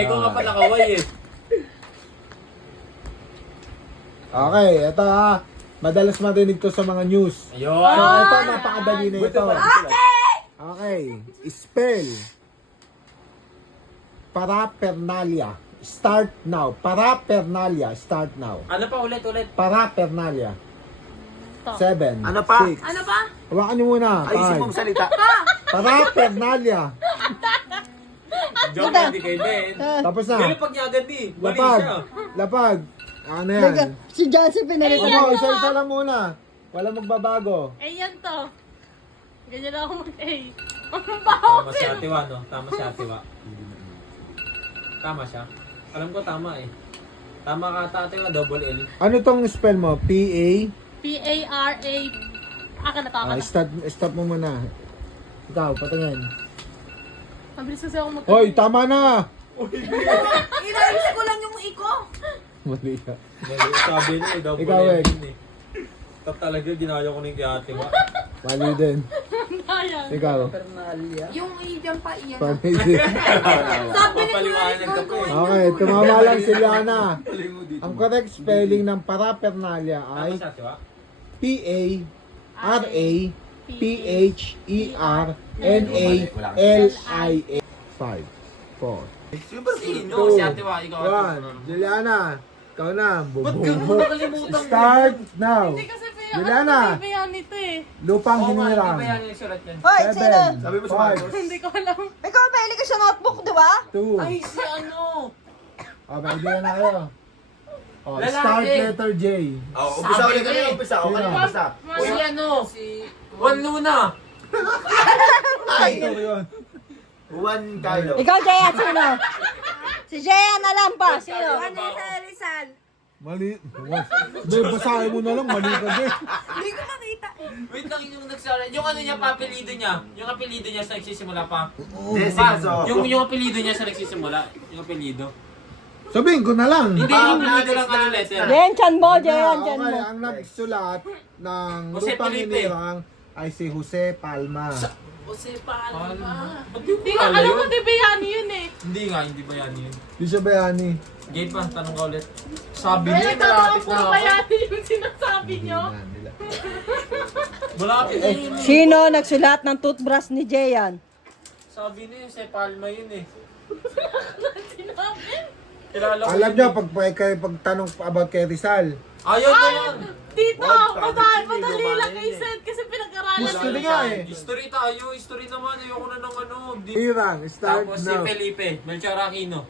Ikaw nga pala kaway eh. Okay, ito ha. Madalas marinig to sa mga news. Ayun. So, ito, napakadali na ito. Okay, spell. Parapernalia. Start now. Parapernalia. Start now. Ano pa ulit? Parapernalia. Stop. 7. Ano pa? 6. Ano ba? Hawakan niyo muna. Ayusin mo 5. salita. Parapernalia. Joke hindi kay Ben. Tapos na. Pero pag niyagan di, mali Lapag. siya. Lapag. Ano yan? Si Johnson pinalit. Ano, isa-isa lang muna. Walang magbabago. Eh, yan to. Ganyan ako mag-A. Ano ba ako? Tama si Ate Wa, no? Tama si Ate Wa. Tama siya. Alam ko tama eh. Tama ka Ate Wa, double L. Ano tong spell mo? P-A? P-A-R-A. Aka na to, aka na. Stop mo muna. Ikaw, patingin. Mabilis kasi ako mag- Hoy, tama na! Inaayos ko lang yung iko. Mali ka. Mali, sabi niya eh, double Ikaw, L Weng. yun eh. Top talaga, ginaya ko na yung kay Ate Wa. Mali din. Ayan. Ikaw. Yung iyan pa iyan. Mali din. Sabi ni Papaliwanag ka pa eh. Okay, tumama lang si Liana. Ang correct spelling ng parapernalia Tama ay si Ate Wa? P-A-R-A-P-H-E-R-N-A-L-I-A. 5, 4, Sino? 2, Si Ate Wa, ikaw. 1. Juliana, ikaw na. Ba't ganun mo nakalimutan mo? Start now. Hindi kasi Juliana. ano ba yan ito eh. Lupang Oo nga, hindi hinirang. ba yan yung surat yan? Hoy, sino? 7, Sabi mo sa 5, Hindi ko alam. Ikaw, mahilig ka sa notebook, di ba? 2. Ay, si ano? Oh, may idea na kayo. Oh, Lalaki. start letter J. Oh, umpisa ulit kayo. Umpisa. O, Sino? umpisa. Si ano? Juan Luna. Ay! Ito yun. Juan Carlo. Ikaw, Jaya, sino? Si Jaya na lang pa. Sino? Vanessa Rizal. Mali. Be, basahin mo na lang. Mali ka din. Hindi ko makita. Wait lang yung nagsara. Yung ano niya, papelido niya. Yung apelido niya sa nagsisimula pa. Jessica. Yung apelido niya sa nagsisimula. Yung apelido. Sabihin ko na lang. Hindi yung apelido lang ano letter. Yan, chan mo, Jaya, Okay, chan mo. ang nagsulat ng Jose lupang Felipe. hinirang ay si Jose Palma. Jose Palma. Ba't Hindi ko alam mo, di ba yan yun eh. Hindi nga, hindi ba yan yun? Di siya bayani. Game pa, tanong ka ulit. Sabi Eh, niya, nagtataka malapit po na ba ako. yan yung sinasabi nyo? Malapit na yun eh. Sino nagsulat ng toothbrush ni Jayan? Sabi niya, Jose Palma yun eh. Sinabi? Kilala ko Alam yun niyo, eh. pagtanong about kay Rizal. Ayaw naman. Dito, Wag, madali hindi lang lumayan kay eh. Seth kasi pinag-aralan History niya. nga eh. History tayo, history naman. Ayoko na ng ano. Hirang, start Tapos si now. Felipe, Melchor Aquino.